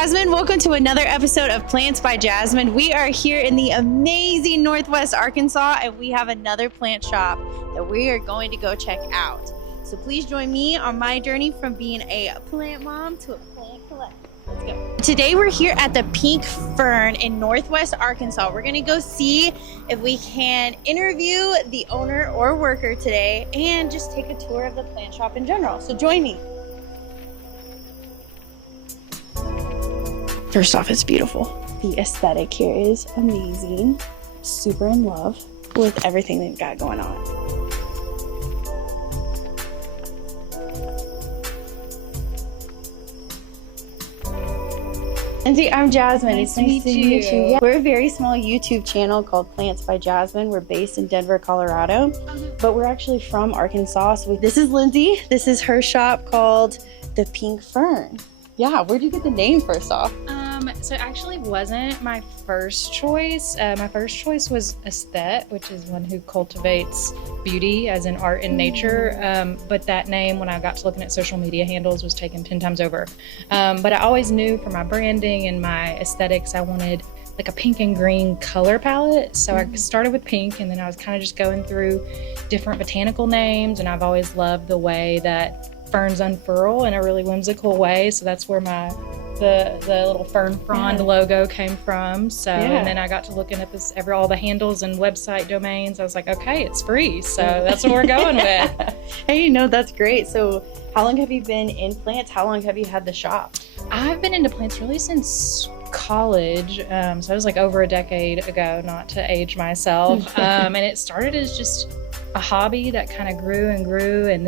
Jasmine. Welcome to another episode of Plants by Jasmine. We are here in the amazing Northwest Arkansas, and we have another plant shop that we are going to go check out. So please join me on my journey from being a plant mom to a plant collector. Let's go. Today we're here at the Pink Fern in Northwest Arkansas. We're gonna go see if we can interview the owner or worker today and just take a tour of the plant shop in general. So join me. First off, it's beautiful. The aesthetic here is amazing. Super in love with everything they've got going on. Lindsay, I'm Jasmine. It's nice to meet you. Yeah. We're a very small YouTube channel called Plants by Jasmine. We're based in Denver, Colorado, but we're actually from Arkansas. So this is Lindsay. This is her shop called the Pink Fern. Yeah, where'd you get the name first off? So it actually wasn't my first choice. My first choice was Aesthet, which is one who cultivates beauty as in art and nature. But that name, when I got to looking at social media handles, was taken 10 times over. But I always knew for my branding and my aesthetics, I wanted like a pink and green color palette. So I started with pink, and then I was kind of just going through different botanical names. And I've always loved the way that ferns unfurl in a really whimsical way. So that's where the little fern frond logo came from. So and then I got to looking at this all the handles and website domains. I was like, okay, it's free, so that's what we're going with. Hey, that's great. So how long have you been in plants? How long have you had the shop? I've been into plants really since college, so it was like over a decade ago, not to age myself. And it started as just a hobby that kind of grew and grew. And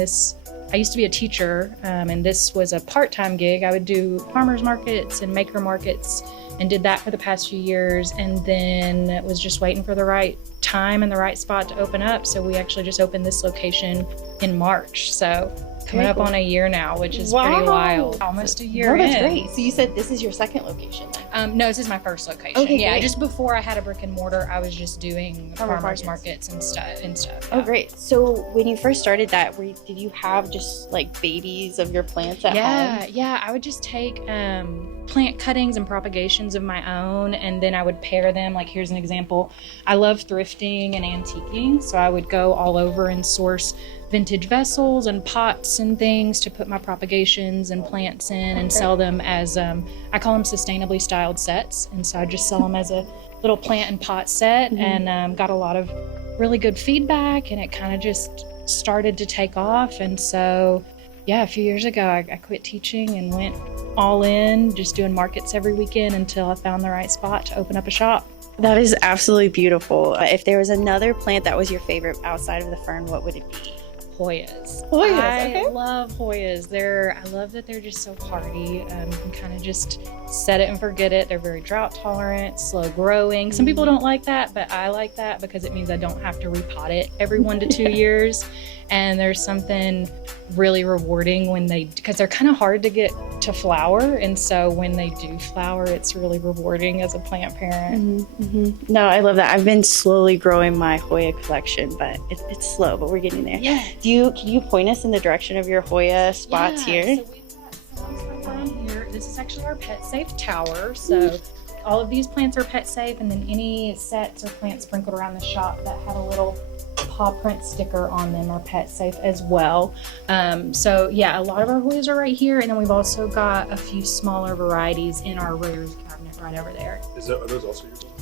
I used to be a teacher, and this was a part-time gig. I would do farmers markets and maker markets and did that for the past few years, and then was just waiting for the right time and the right spot to open up. So we actually just opened this location in March. So coming up on a year now, which is pretty wild. Almost a year in. That's great. So you said this is your second location then? No, this is my first location. Okay, yeah, great. Just before I had a brick and mortar, I was just doing farmers markets and stuff. Yeah. Oh, great. So when you first started that, did you have just like babies of your plants at home? Yeah. I would just take plant cuttings and propagations of my own, and then I would pair them. Like, here's an example. I love thrifting and antiquing, so I would go all over and source vintage vessels and pots and things to put my propagations and plants in and sell them as, I call them sustainably styled sets. And so I just sell them as a little plant and pot set, and got a lot of really good feedback, and it kind of just started to take off. And so, a few years ago, I quit teaching and went all in, just doing markets every weekend until I found the right spot to open up a shop. That is absolutely beautiful. If there was another plant that was your favorite outside of the fern, what would it be? Hoyas. I love Hoyas. I love that they're just so hardy. You can kind of just set it and forget it. They're very drought tolerant, slow growing. Some people don't like that, but I like that because it means I don't have to repot it every 1 to 2 years. And there's something really rewarding because they're kind of hard to get to flower. And so when they do flower, it's really rewarding as a plant parent. No, I love that. I've been slowly growing my Hoya collection, but it's slow, but we're getting there. Yeah. Can you point us in the direction of your Hoya spots here? So we've got some around here. This is actually our pet safe tower. So all of these plants are pet safe, and then any sets or plants sprinkled around the shop that have a little paw print sticker on them are pet safe as well. A lot of our Hoyas are right here, and then we've also got a few smaller varieties in our rares cabinet right over there. Are those also your plants?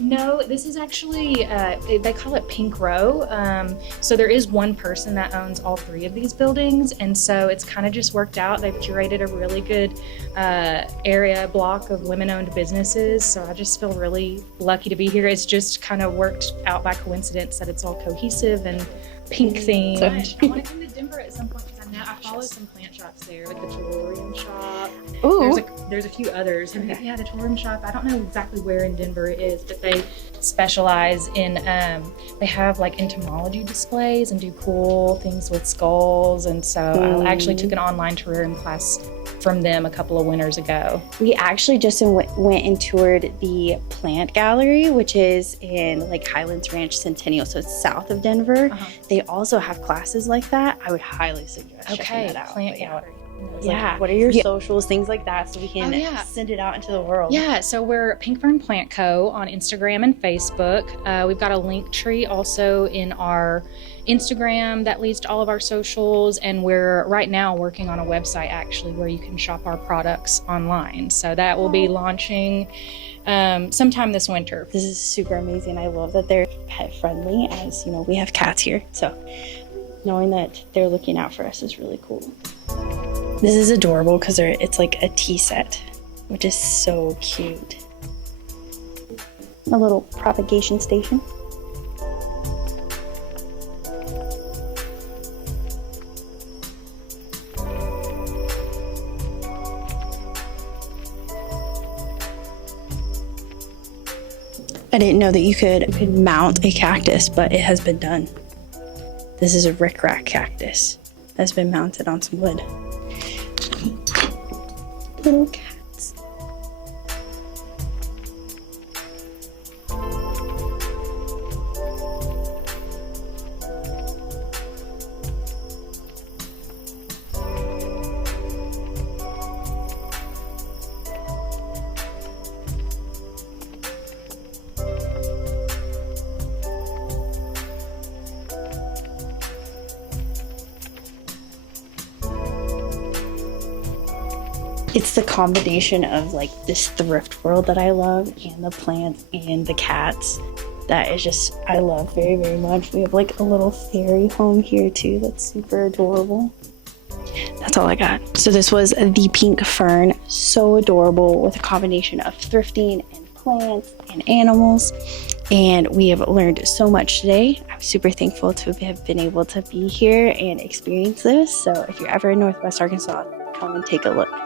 No, this is actually, they call it Pink Row. So there is one person that owns all 3 of these buildings. And so it's kind of just worked out. They've curated a really good area block of women-owned businesses. So I just feel really lucky to be here. It's just kind of worked out by coincidence that it's all cohesive and pink themed. I want to come to Denver at some point because I follow some plant shops there, like the Terrarium shop. Ooh. There's a few others. The Terrarium shop. I don't know exactly where in Denver it is, but they specialize in, they have like entomology displays and do cool things with skulls. And so I actually took an online terrarium class from them a couple of winters ago. We actually just went and toured the plant gallery, which is in like Highlands Ranch Centennial, so it's south of Denver. They also have classes like that. I would highly suggest checking that out. Plant gallery. Yeah. What are your socials, things like that, so we can send it out into the world? Yeah, so we're Pink Fern Plant Co. on Instagram and Facebook. We've got a link tree also in our Instagram that leads to all of our socials, and we're right now working on a website actually where you can shop our products online. So that will be launching sometime this winter. This is super amazing. I love that they're pet friendly, as we have cats here. So knowing that they're looking out for us is really cool. This is adorable because it's like a tea set, which is so cute. A little propagation station. I didn't know that you could mount a cactus, but it has been done. This is a rickrack cactus that's been mounted on some wood. Little cats. It's the combination of like this thrift world that I love and the plants and the cats that is just, I love very, very much. We have like a little fairy home here too that's super adorable. That's all I got. So this was the Pink Fern, so adorable with a combination of thrifting and plants and animals. And we have learned so much today. I'm super thankful to have been able to be here and experience this. So if you're ever in Northwest Arkansas, come and take a look.